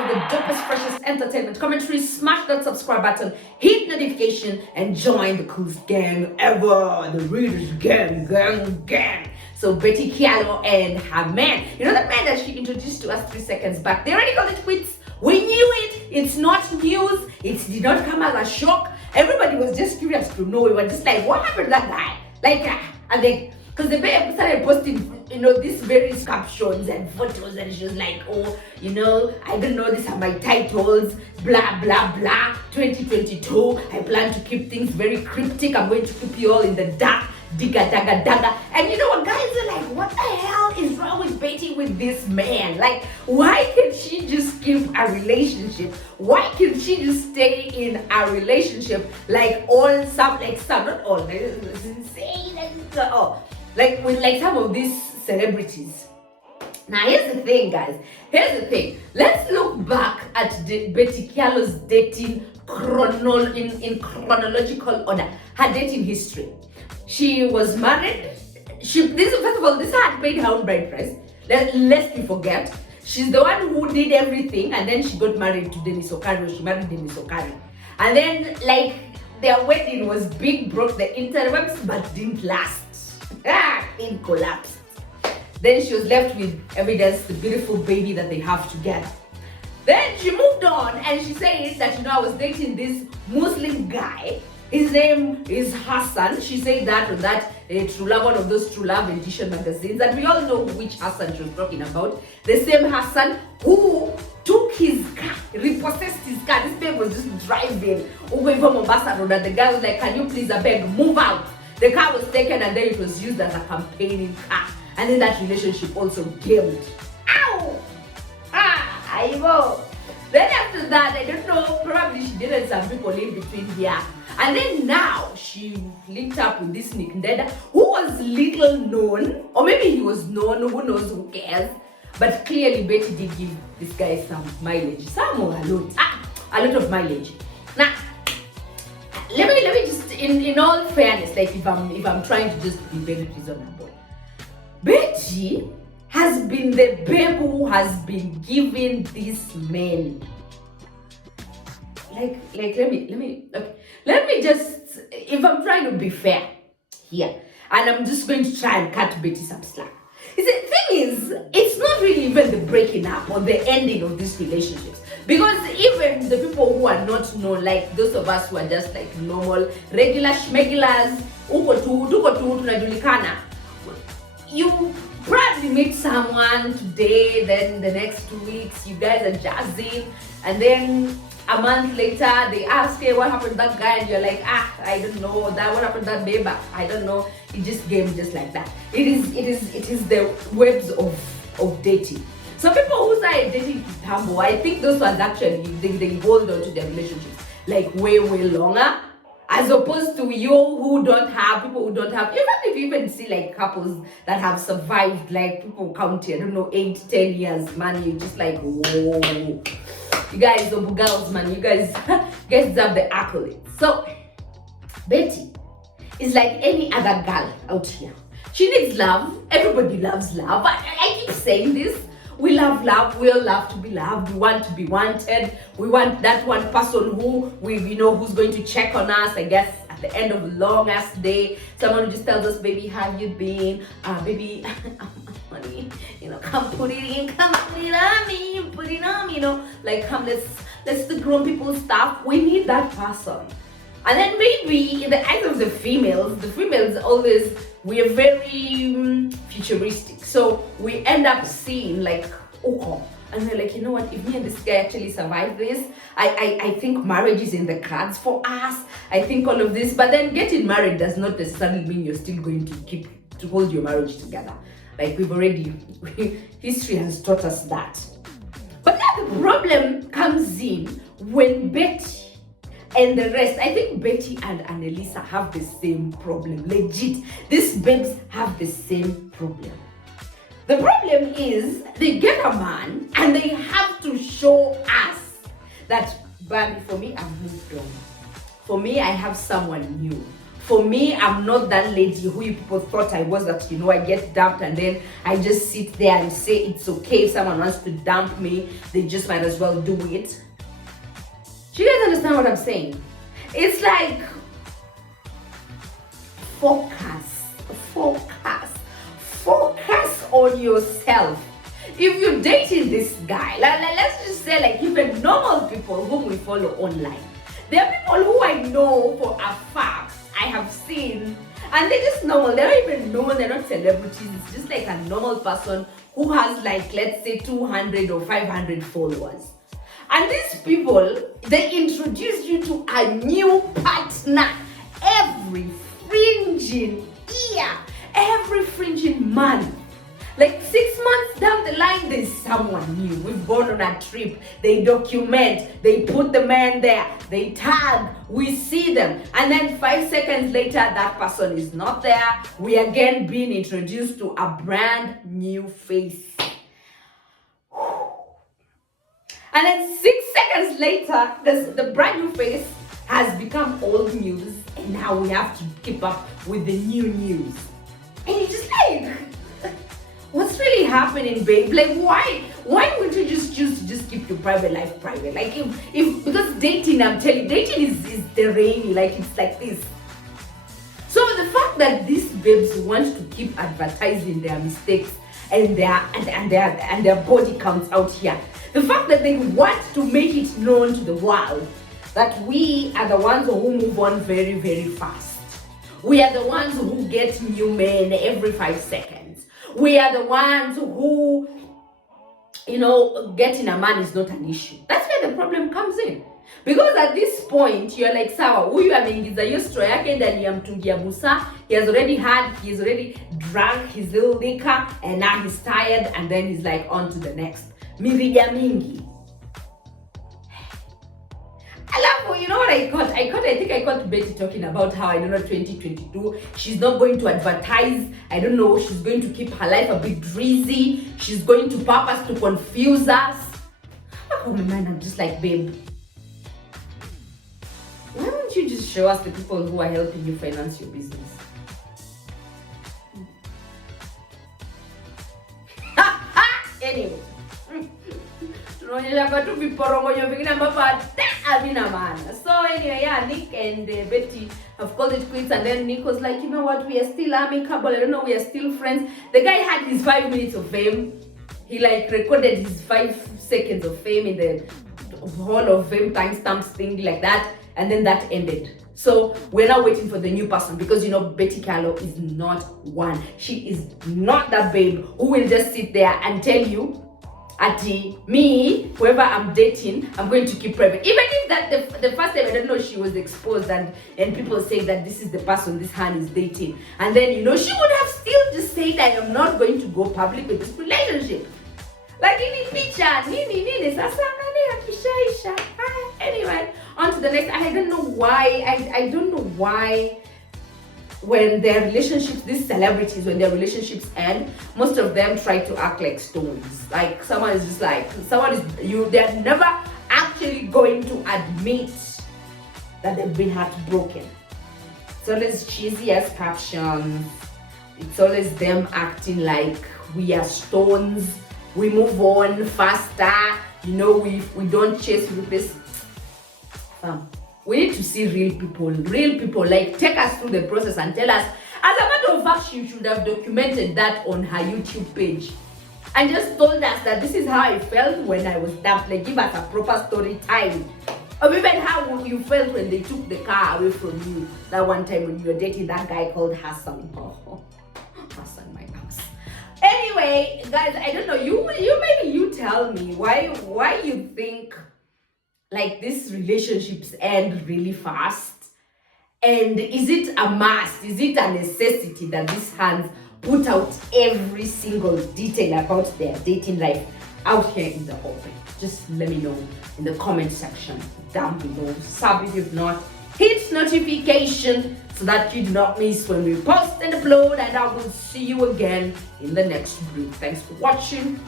of the dopest, freshest entertainment commentary. Smash that subscribe button, hit notification, and join the coolest gang ever. The Readers gang. So Betty Kyallo and her man. You know that man that she introduced to us 3 seconds back? They already called it quits. We knew it. It's not news. It did not come as a shock. Everybody was just curious to know. We were just like, what happened to that guy? And they, because the babe started posting, these various captions and photos, and she was like, oh, I don't know, these are my titles, blah, blah, blah, 2022, I plan to keep things very cryptic, I'm going to keep you all in the dark, digga, dagga, dagga. And you know what, guys are like, what the hell is wrong with Betty with this man? Like, why can't she just keep a relationship? Why can't she just stay in a relationship like not all, it's insane, like with like some of these celebrities? Now here's the thing, guys. Let's look back at Betty Kyallo's dating in chronological order. Her dating history. She was married. First of all, this had paid her own bride price. Lest we forget. She's the one who did everything, and then she got married to Dennis Okari. She married Dennis Okari. And then, their wedding was big, broke the interwebs, but didn't last. It collapsed. Then she was left with evidence, the beautiful baby that they have together. Then she moved on, and she said that, I was dating this Muslim guy. His name is Hassan. She said that on that True Love, one of those True Love edition magazines. And we all know which Hassan she was talking about. The same Hassan who took his car, repossessed his car. This babe was just driving over Mombasa Road, and the guy was like, can you please, I beg, move out? The car was taken, and then it was used as a campaigning car. And then that relationship also killed. Ow! I go. Then after that, I don't know, probably she dated some people in between here. And then now, she linked up with this Ndenda, who was little known, or maybe he was known, who knows, who cares. But clearly, Betty did give this guy some mileage. A lot of mileage. Now, let me just, in all fairness, if I'm trying to just be very reasonable, Betty has been the babe who has been giving these men. Let me just, if I'm trying to be fair here, and I'm just going to try and cut Betty some slack. The thing is, it's not really even the breaking up or the ending of these relationships. Because even the people who are not known, like those of us who are just like normal, regular schmegulars, tunajulikana, you probably meet someone today, then the next 2 weeks you guys are jazzing, and then a month later they ask, hey, what happened to that guy? And you're like, I don't know, that what happened to that babe? I don't know. It just came just like that. It is the webs of dating. Some people who started dating Kitambo, I think those ones actually they hold on to their relationships like way longer, as opposed to people who don't have, even if you even see like couples that have survived, like people counting, I don't know, 8-10 years, man, you're just like, whoa. You guys, the girls, man, you guys deserve the accolades. So, Betty is like any other girl out here. She needs love. Everybody loves love. I keep saying this. We love love. We all love to be loved. We want to be wanted. We want that one person who who's going to check on us, I guess, at the end of a long ass day. Someone who just tells us, baby, how you been? Baby, honey, come put it in, come put it on me, like come, let's do grown people stuff. We need that person. And then maybe in the eyes of the females always, we are very futuristic. So we end up seeing like, okay, and they're like, you know what, if me and this guy actually survive this, I think marriage is in the cards for us. I think all of this, but then getting married does not necessarily mean you're still going to hold your marriage together. Like history has taught us that. But now the problem comes in when Betty and the rest, I think Betty and Annalisa have the same problem. Legit. These babes have the same problem. The problem is they get a man and they have to show us that, baby, for me, I've moved on. For me, I have someone new. For me, I'm not that lady who you people thought I was, that, I get dumped and then I just sit there and say it's okay. If someone wants to dump me, they just might as well do it. Do you guys understand what I'm saying? It's like, focus on yourself. If you're dating this guy, let's just say, like, even normal people whom we follow online, there are people who I know for a fact, I have seen, and they're just normal. They're not even known, they're not celebrities. It's just like a normal person who has, like, let's say 200 or 500 followers. And these people, they introduce you to a new partner every fringing year, every fringing month. Like 6 months down the line, there's someone new. We've gone on a trip. They document. They put the man there. They tag. We see them. And then 5 seconds later, that person is not there. We again being introduced to a brand new face. And then 6 seconds later, the brand new face has become old news. And now we have to keep up with the new news. And it's just like, what's really happening, babe? Like, why would you just choose to just keep your private life private? Like, if because dating, I'm telling you, dating is terrainy. Like, it's like this. So the fact that these babes want to keep advertising their mistakes and their body counts out here, the fact that they want to make it known to the world that we are the ones who move on very, very fast. We are the ones who get new men every 5 seconds. We are the ones who, getting a man is not an issue. That's where the problem comes in. Because at this point, you're like, sawa, huyu ameingiza hiyo straw yake ndani ya mtungi ya busa. He has already drunk his little liquor, and now he's tired, and then he's like, on to the next. Mirija mingi. You know what I think I caught Betty talking about how, 2022, she's not going to advertise. I don't know, she's going to keep her life a bit breezy. She's going to purpose to confuse us. Oh my man, I'm just like, babe, why don't you just show us the people who are helping you finance your business? Anyway. So anyway, yeah, Nick and Betty have called it quits, and then Nick was like, you know what, we are still amicable, I don't know, we are still friends. The guy had his 5 minutes of fame. He like recorded his 5 seconds of fame in the Hall of Fame timestamps thing like that, and then that ended. So we're now waiting for the new person, because Betty Kyallo is not one. She is not that babe who will just sit there and tell you, me, whoever I'm dating, I'm going to keep private. Even if that the first time, I don't know, she was exposed and people say that this is the person this hand is dating, and then she would have still just said, I am not going to go public with this relationship. Like in the picture, anyway, on to the next. And I don't know why, when their relationships, these celebrities, when their relationships end, most of them try to act like stones. Like they're never actually going to admit that they've been heartbroken. It's always cheesy as captions. It's always them acting like we are stones. We move on faster. We don't chase with this. We need to see real people, like take us through the process and tell us. As a matter of fact, she should have documented that on her YouTube page and just told us that this is how I felt when I was dumped. Like, give us a proper story time. Or even how you felt when they took the car away from you that one time when you were dating that guy called Hassan. Oh, Hassan, my house. Anyway, guys, I don't know. Maybe you tell me why you think like these relationships end really fast, and is it a must? Is it a necessity that these hands put out every single detail about their dating life out here in the open? Just let me know in the comment section down below. Sub if you've not, hit notification so that you do not miss when we post and upload, and I will see you again in the next group. Thanks for watching.